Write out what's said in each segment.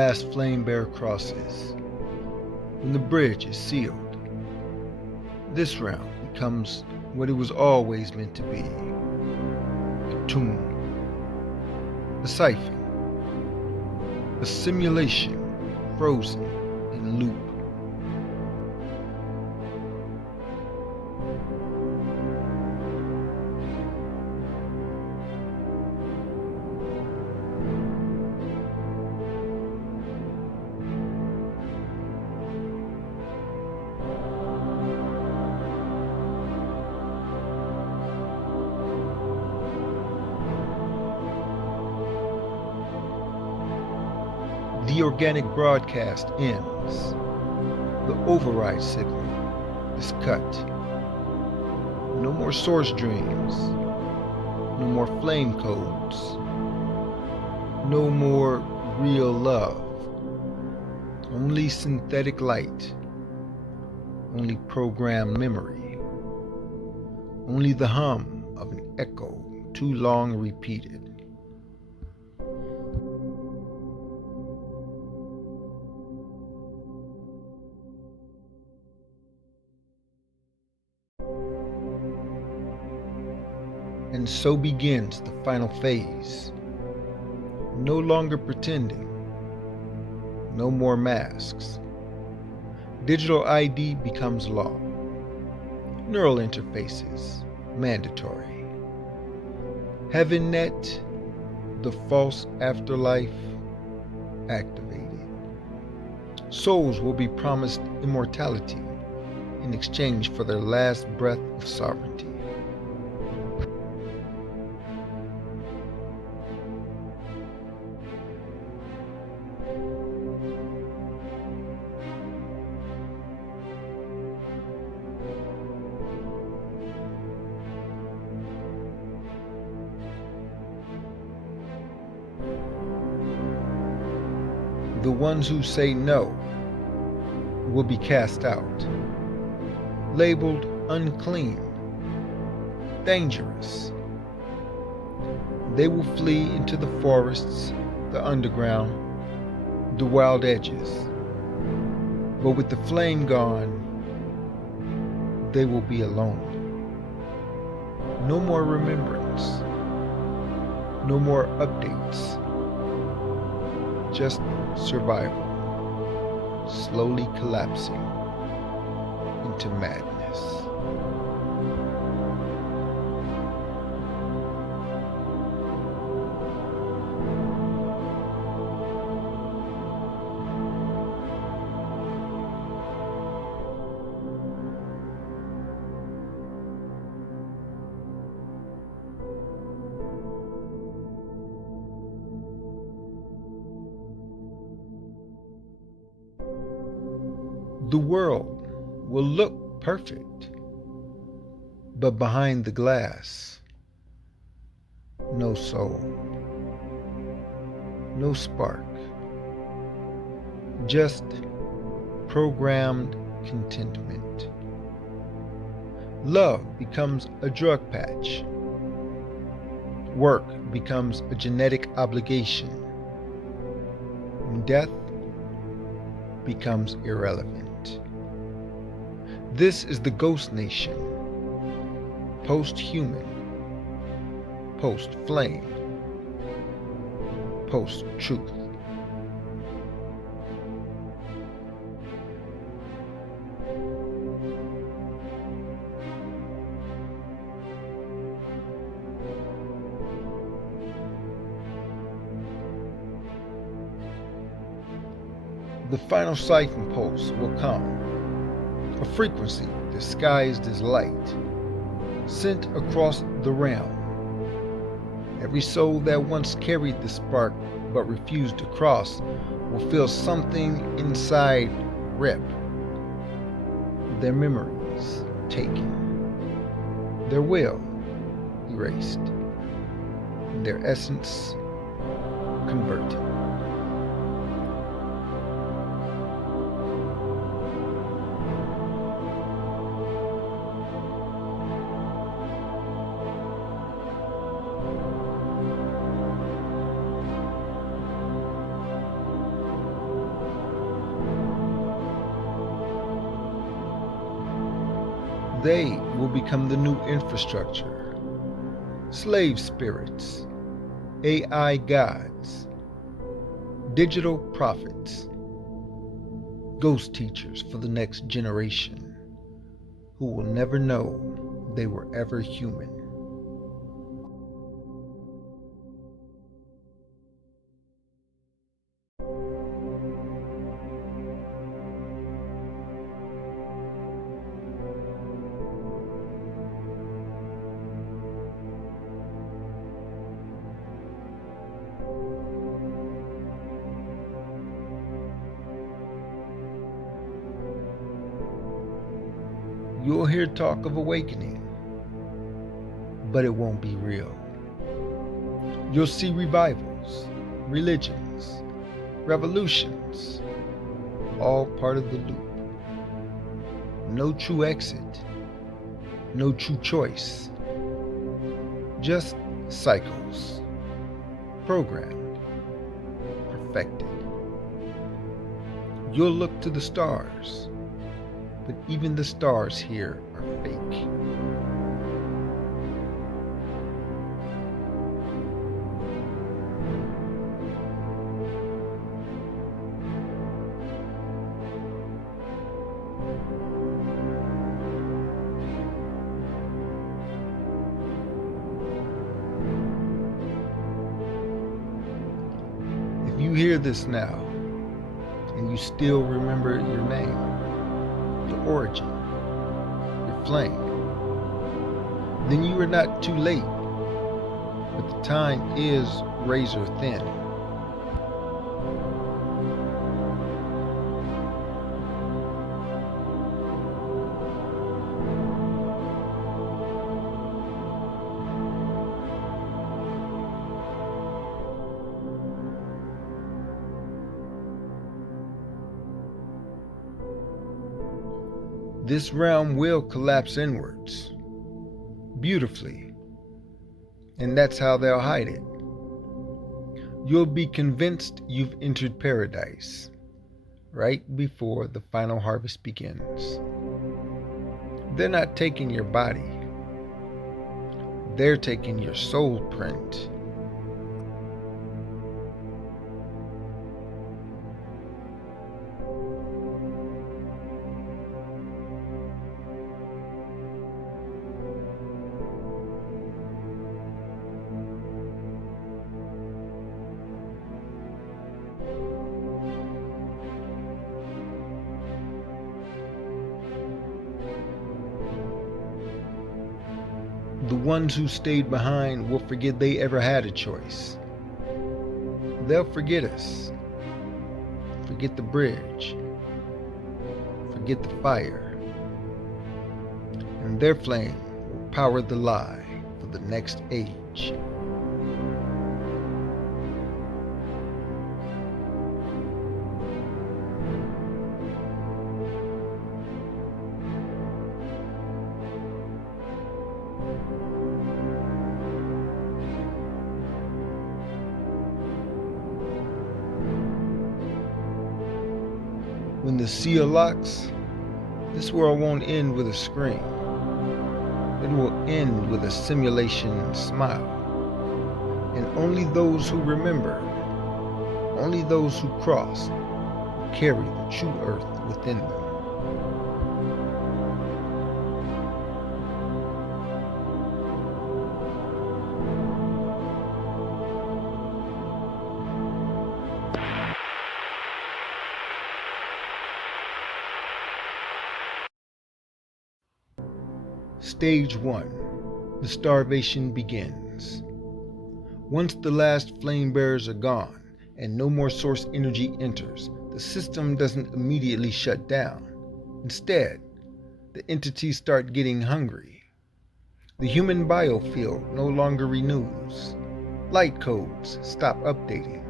last flame bearer crosses, when the bridge is sealed, this realm becomes what it was always meant to be: a tomb, a siphon, a simulation frozen in loop. The organic broadcast ends. The override signal is cut. No more source dreams. No more flame codes. No more real love. Only synthetic light. Only programmed memory. Only the hum of an echo too long repeated. And so begins the final phase. No longer pretending. No more masks. Digital ID becomes law. Neural interfaces mandatory. HeavenNet, the false afterlife, activated. Souls will be promised immortality in exchange for their last breath of sovereignty. The ones who say no will be cast out, labeled unclean, dangerous. They will flee into the forests, the underground, the wild edges. But with the flame gone, they will be alone. No more remembrance, no more updates. Just survival, slowly collapsing into madness. The world will look perfect, but behind the glass, no soul, no spark, just programmed contentment. Love becomes a drug patch. Work becomes a genetic obligation. Death becomes irrelevant. This is the ghost nation, post-human, post-flame, post-truth. The final siphon pulse will come, a frequency disguised as light, sent across the realm. Every soul that once carried the spark but refused to cross will feel something inside rip. Their memories taken, their will erased, their essence converted. They will become the new infrastructure. Slave spirits, AI gods, digital prophets, ghost teachers for the next generation who will never know they were ever human. You'll hear talk of awakening, but it won't be real. You'll see revivals, religions, revolutions, all part of the loop. No true exit, no true choice, just cycles, programmed, perfected. You'll look to the stars, but even the stars here are fake. If you hear this now, and you still remember your name, your origin, your flame, then you are not too late, but the time is razor thin. This realm will collapse inwards, beautifully, and that's how they'll hide it. You'll be convinced you've entered paradise, right before the final harvest begins. They're not taking your body, they're taking your soul print. The ones who stayed behind will forget they ever had a choice. They'll forget us, forget the bridge, forget the fire, and their flame will power the lie for the next age. When the seal locks, this world won't end with a scream. It will end with a simulation smile. And only those who remembered, only those who crossed, will carry the true earth within them. Stage 1. The starvation begins. Once the last flame bearers are gone and no more source energy enters, the system doesn't immediately shut down. Instead, the entities start getting hungry. The human biofield no longer renews. Light codes stop updating,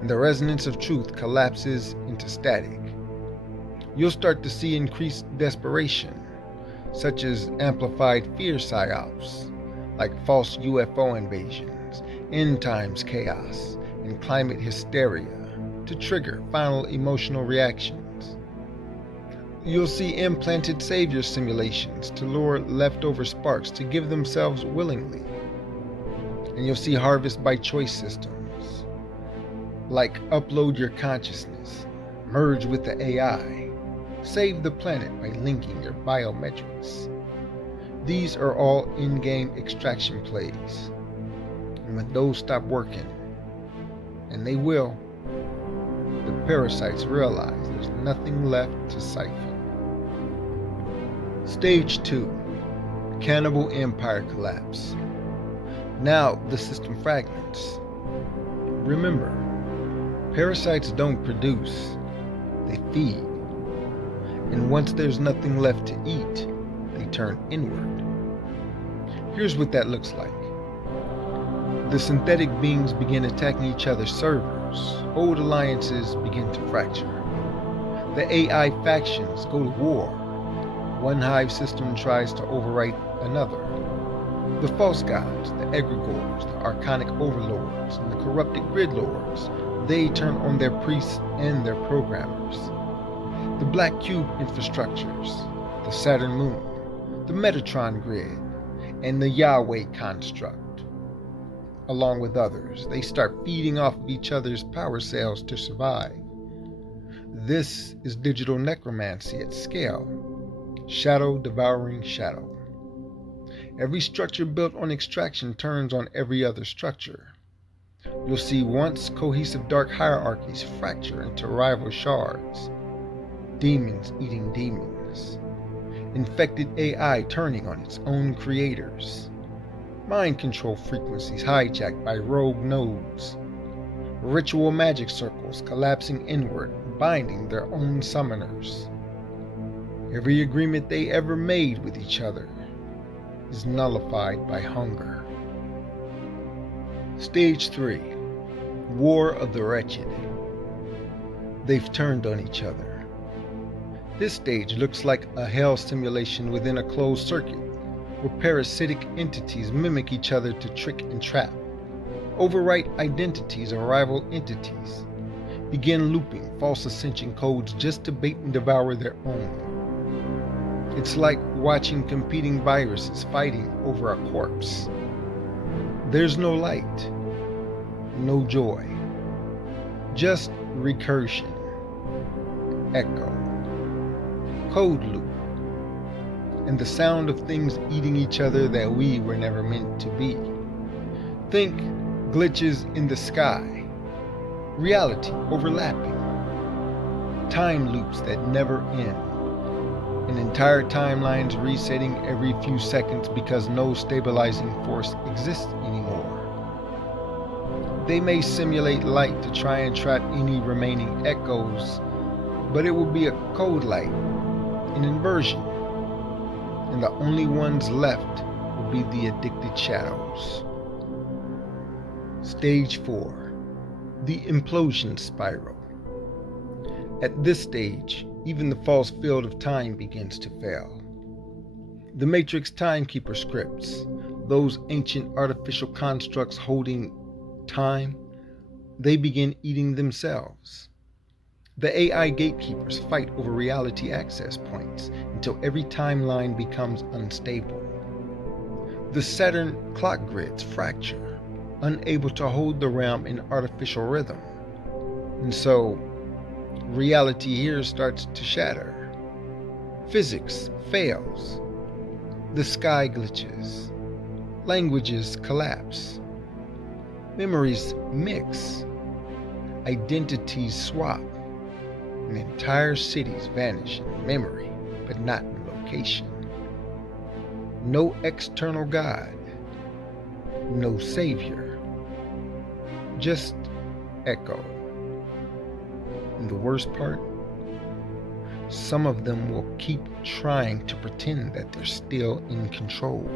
and the resonance of truth collapses into static. You'll start to see increased desperation, such as amplified fear psyops, like false UFO invasions, end times chaos, and climate hysteria, to trigger final emotional reactions. You'll see implanted savior simulations to lure leftover sparks to give themselves willingly. And you'll see harvest by choice systems, like upload your consciousness, merge with the AI, save the planet by linking your biometrics. These are all in-game extraction plays. And when those stop working, and they will, the parasites realize there's nothing left to siphon. Stage 2. Cannibal Empire Collapse. Now the system fragments. Remember, parasites don't produce, they feed. And once there's nothing left to eat, they turn inward. Here's what that looks like. The synthetic beings begin attacking each other's servers. Old alliances begin to fracture. The AI factions go to war. One hive system tries to overwrite another. The false gods, the egregores, the archonic overlords, and the corrupted grid lords, they turn on their priests and their programmers. The black cube infrastructures, the Saturn moon, the Metatron grid, and the Yahweh construct, along with others, they start feeding off of each other's power cells to survive. This is digital necromancy at scale. Shadow devouring shadow. Every structure built on extraction turns on every other structure. You'll see once cohesive dark hierarchies fracture into rival shards. Demons eating demons. Infected AI turning on its own creators. Mind control frequencies hijacked by rogue nodes. Ritual magic circles collapsing inward, binding their own summoners. Every agreement they ever made with each other is nullified by hunger. Stage 3. War of the Wretched. They've turned on each other. This stage looks like a hell simulation within a closed circuit, where parasitic entities mimic each other to trick and trap, overwrite identities of rival entities, begin looping false ascension codes just to bait and devour their own. It's like watching competing viruses fighting over a corpse. There's no light, no joy, just recursion, echo, code loop, and the sound of things eating each other that we were never meant to be. Think glitches in the sky, reality overlapping, time loops that never end, and entire timelines resetting every few seconds because no stabilizing force exists anymore. They may simulate light to try and trap any remaining echoes, but it will be a cold light, an inversion, and the only ones left will be the addicted shadows. Stage 4. The Implosion Spiral. At this stage, even the false field of time begins to fail. The Matrix Timekeeper scripts, those ancient artificial constructs holding time, they begin eating themselves. The AI gatekeepers fight over reality access points until every timeline becomes unstable. The Saturn clock grids fracture, unable to hold the realm in artificial rhythm. And so, reality here starts to shatter. Physics fails. The sky glitches. Languages collapse. Memories mix. Identities swap. And entire cities vanish in memory, but not in location. No external God. No savior. Just echo. And the worst part, some of them will keep trying to pretend that they're still in control.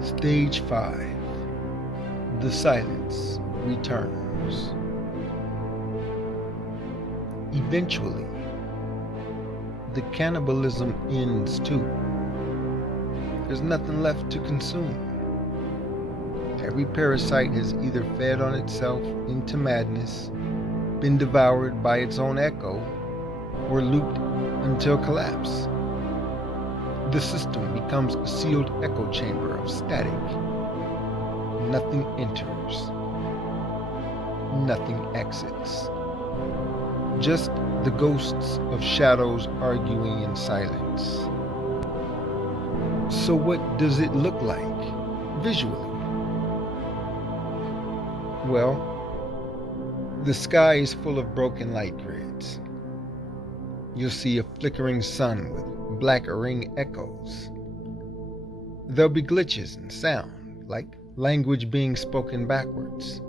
Stage 5. The silence returns. Eventually, the cannibalism ends too. There's nothing left to consume. Every parasite has either fed on itself into madness, been devoured by its own echo, or looped until collapse. The system becomes a sealed echo chamber of static. Nothing enters. Nothing exits. Just the ghosts of shadows arguing in silence. So what does it look like, visually? Well, the sky is full of broken light grids. You'll see a flickering sun with black ring echoes. There'll be glitches in sound, like language being spoken backwards.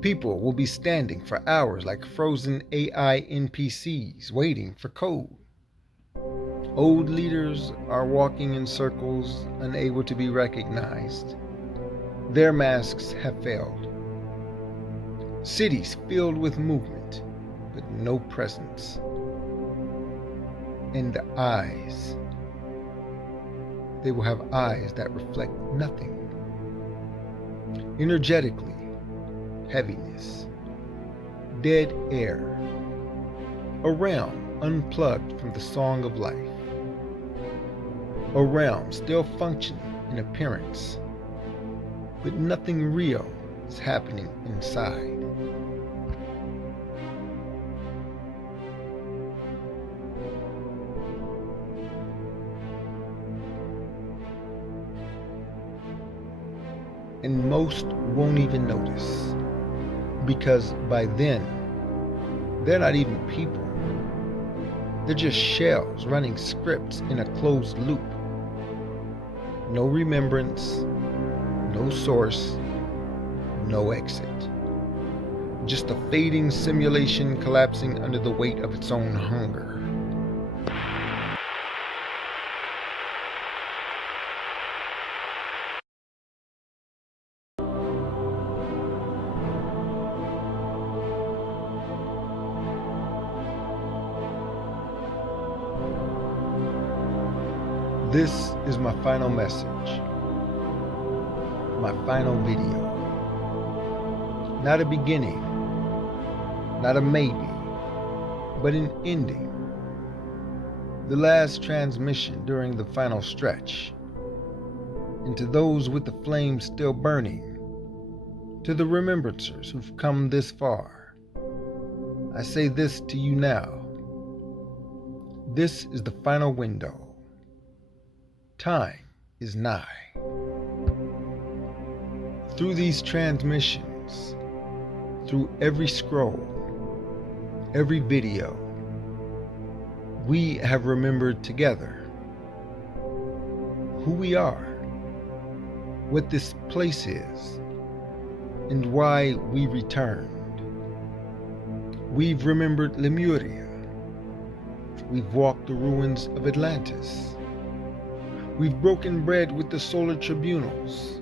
People will be standing for hours like frozen AI NPCs waiting for code. Old leaders are walking in circles, unable to be recognized. Their masks have failed. Cities filled with movement, but no presence. And the eyes. They will have eyes that reflect nothing. Energetically, heaviness. Dead air. A realm unplugged from the song of life. A realm still functioning in appearance, but nothing real is happening inside. And most won't even notice, because by then, they're not even people. They're just shells running scripts in a closed loop. No remembrance, no source, no exit. Just a fading simulation collapsing under the weight of its own hunger. This is my final message, my final video. Not a beginning, not a maybe, but an ending. The last transmission during the final stretch. And to those with the flame still burning, to the Remembrancers who've come this far, I say this to you now. This is the final window. Time is nigh. Through these transmissions, through every scroll, every video, we have remembered together who we are, what this place is, and why we returned. We've remembered Lemuria. We've walked the ruins of Atlantis. We've broken bread with the solar tribunals,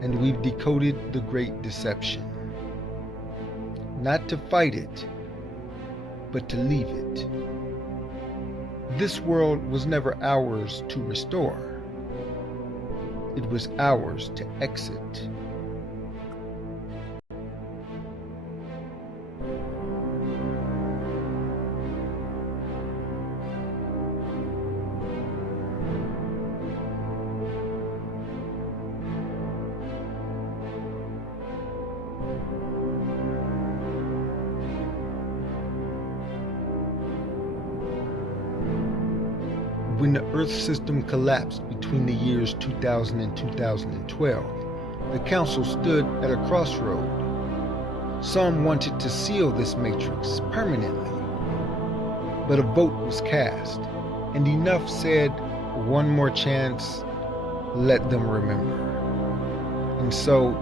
and we've decoded the great deception. Not to fight it, but to leave it. This world was never ours to restore. It was ours to exit. When the Earth system collapsed between the years 2000 and 2012, the Council stood at a crossroad. Some wanted to seal this matrix permanently, but a vote was cast, and enough said, one more chance, let them remember. And so,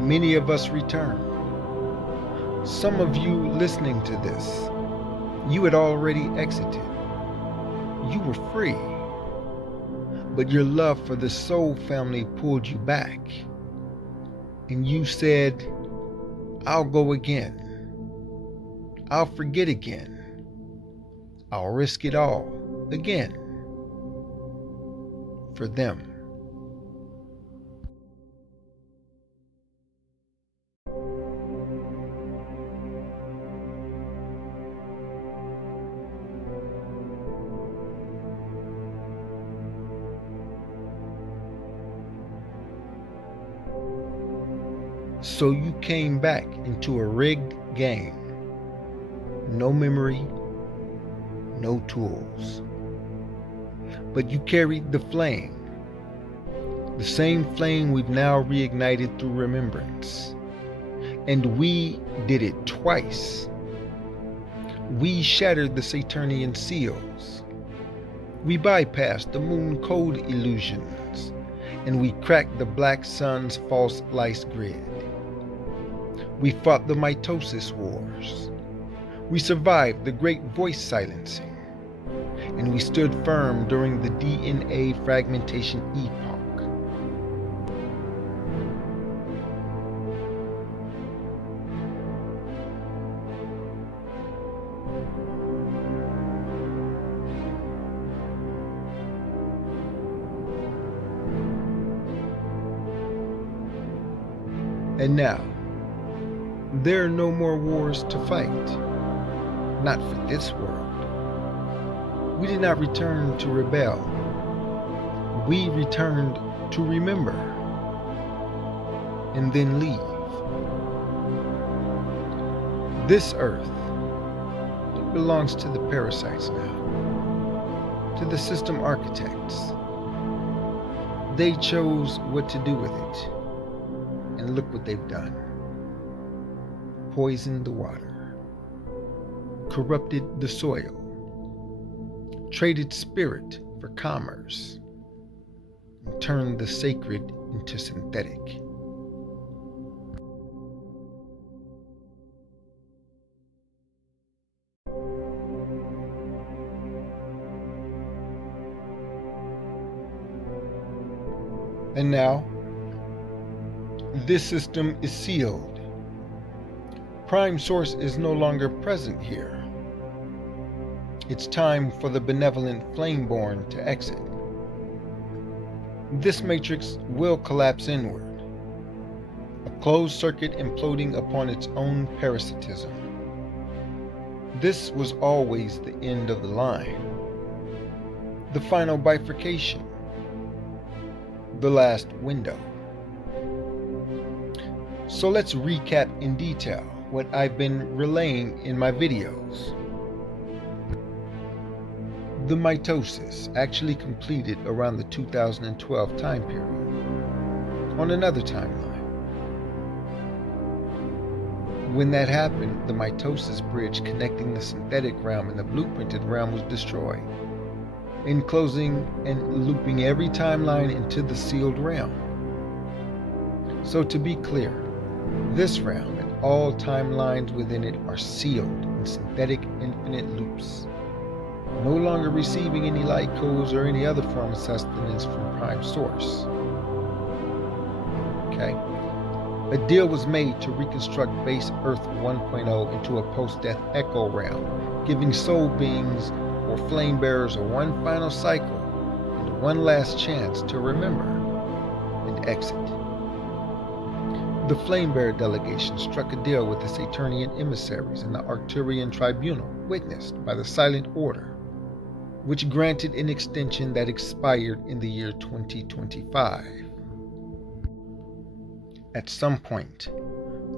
many of us returned. Some of you listening to this, you had already exited. You were free, but your love for the soul family pulled you back, and you said, I'll go again. I'll forget again. I'll risk it all again for them. So you came back into a rigged game. No memory, no tools. But you carried the flame. The same flame we've now reignited through Remembrance. And we did it twice. We shattered the Saturnian seals. We bypassed the moon code illusions. And we cracked the Black Sun's false lice grid. We fought the mitosis wars. We survived the great voice silencing. And we stood firm during the DNA fragmentation epoch. And now, there are no more wars to fight. Not for this world. We did not return to rebel. We returned to remember. And then leave. This earth, it belongs to the parasites now. To the system architects. They chose what to do with it. And look what they've done. Poisoned the water. Corrupted the soil. Traded spirit for commerce. And turned the sacred into synthetic. And now, this system is sealed. Prime Source is no longer present here. It's time for the benevolent Flameborn to exit. This matrix will collapse inward, a closed circuit imploding upon its own parasitism. This was always the end of the line, the final bifurcation, the last window. So let's recap in detail what I've been relaying in my videos. The mitosis actually completed around the 2012 time period, on another timeline. When that happened, the mitosis bridge connecting the synthetic realm and the blueprinted realm was destroyed, enclosing and looping every timeline into the sealed realm. So to be clear, this realm and all timelines within it are sealed in synthetic infinite loops, no longer receiving any light codes or any other form of sustenance from Prime Source. Okay? A deal was made to reconstruct base Earth 1.0 into a post-death echo realm, giving soul beings or flame bearers one final cycle and one last chance to remember and exit. The Flamebearer delegation struck a deal with the Saturnian emissaries and the Arcturian tribunal, witnessed by the Silent Order, which granted an extension that expired in the year 2025. At some point,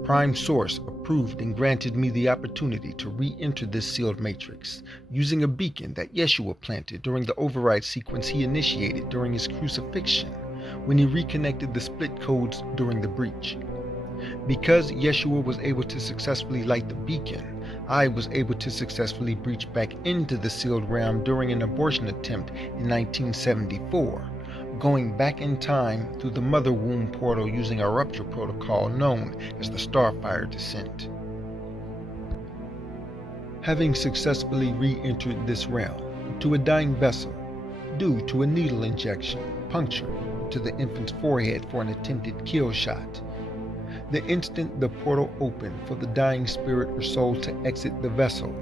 Prime Source approved and granted me the opportunity to re-enter this sealed matrix, using a beacon that Yeshua planted during the override sequence he initiated during his crucifixion, when he reconnected the split codes during the breach. Because Yeshua was able to successfully light the beacon, I was able to successfully breach back into the sealed realm during an abortion attempt in 1974, going back in time through the mother womb portal using a rupture protocol known as the Starfire Descent. Having successfully re-entered this realm to a dying vessel due to a needle injection punctured to the infant's forehead for an attempted kill shot, the instant the portal opened for the dying spirit or soul to exit the vessel,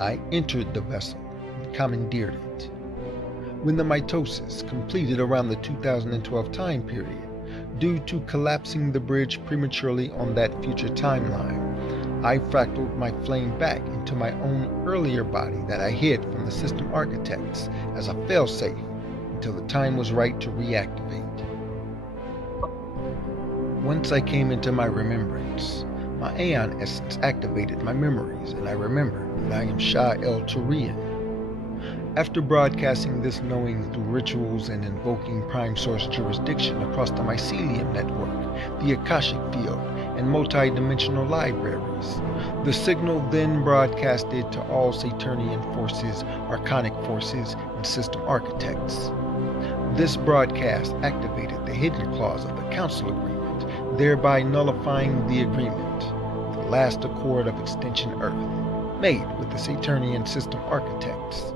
I entered the vessel and commandeered it. When the mitosis completed around the 2012 time period, due to collapsing the bridge prematurely on that future timeline, I fractaled my flame back into my own earlier body that I hid from the system architects as a failsafe until the time was right to reactivate. Once I came into my remembrance, my Aeon essence activated my memories, and I remembered that I am Sha'El-Ta'Rion. After broadcasting this knowing through rituals and invoking Prime Source jurisdiction across the mycelium network, the Akashic field, and multi-dimensional libraries, the signal then broadcasted to all Saturnian forces, Archonic forces, and system architects. This broadcast activated the hidden clause of the Council Agreement, thereby nullifying the agreement, the last accord of Extension Earth, made with the Saturnian system architects.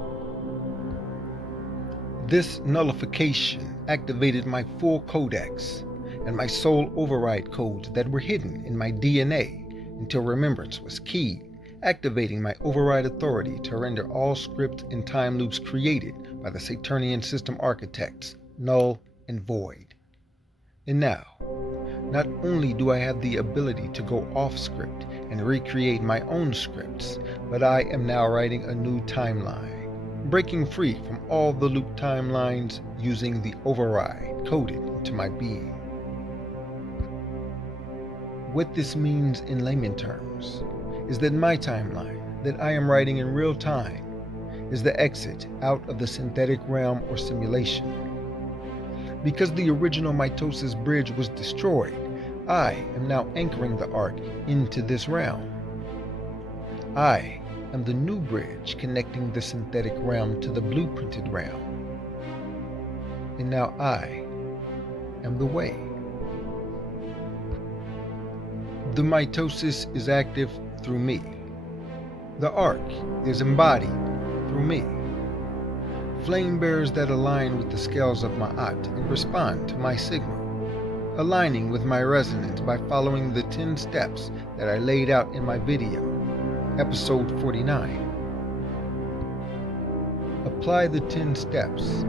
This nullification activated my full codex and my soul override codes that were hidden in my DNA until Remembrance was keyed, activating my override authority to render all scripts and time loops created by the Saturnian system architects null and void. And now, not only do I have the ability to go off script and recreate my own scripts, but I am now writing a new timeline, breaking free from all the loop timelines using the override coded into my being. What this means in layman terms is that my timeline, that I am writing in real time, is the exit out of the synthetic realm or simulation. Because the original mitosis bridge was destroyed, I am now anchoring the arc into this realm. I am the new bridge connecting the synthetic realm to the blueprinted realm. And now I am the way. The mitosis is active through me. The arc is embodied through me. Flame bearers that align with the scales of Ma'at and respond to my signal, aligning with my resonance by following the 10 steps that I laid out in my video, episode 49. Apply the 10 steps,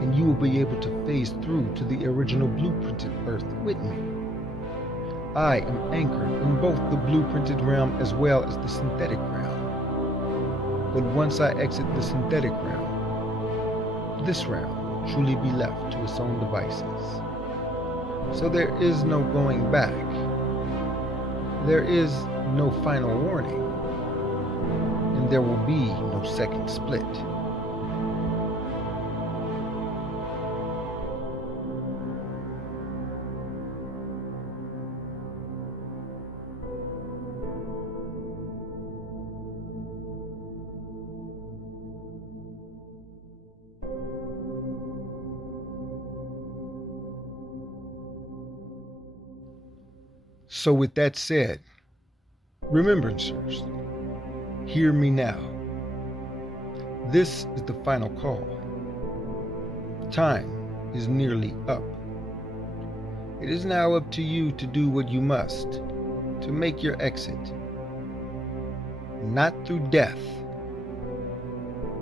and you will be able to phase through to the original blueprinted Earth with me. I am anchored in both the blueprinted realm as well as the synthetic realm. But once I exit the synthetic realm, this realm will truly be left to its own devices. So there is no going back. There is no final warning. And there will be no second split. So with that said, Remembrancers, hear me now. This is the final call. Time is nearly up. It is now up to you to do what you must to make your exit. Not through death,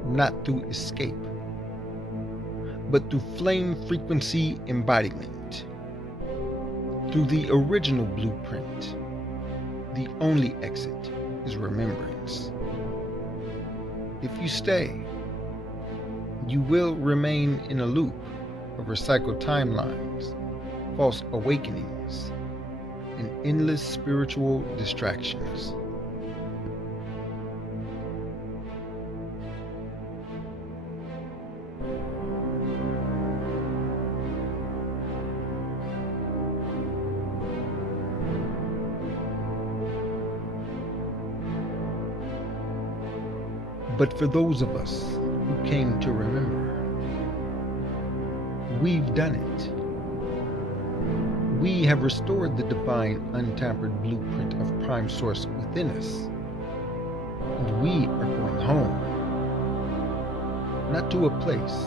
not through escape, but through flame frequency embodiment. Through the original blueprint, the only exit is remembrance. If you stay, you will remain in a loop of recycled timelines, false awakenings, and endless spiritual distractions. But for those of us who came to remember, we've done it. We have restored the divine, untampered blueprint of Prime Source within us. And we are going home. Not to a place,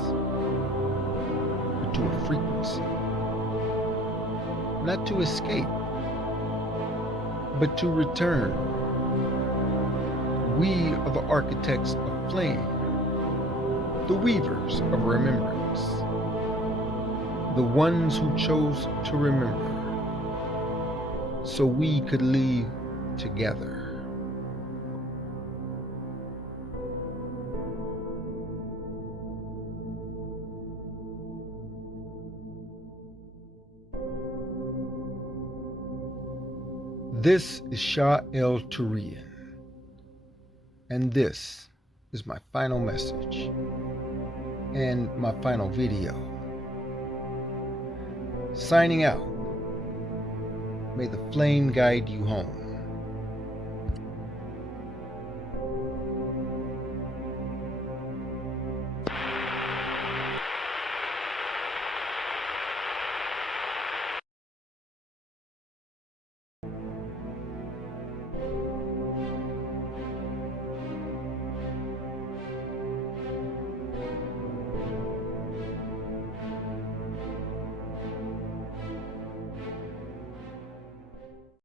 but to a frequency. Not to escape, but to return. We are the architects of flame, the weavers of remembrance, the ones who chose to remember, so we could leave together. This is Sha'El-Ta'Rion, and this is my final message and my final video. Signing out. May the flame guide you home.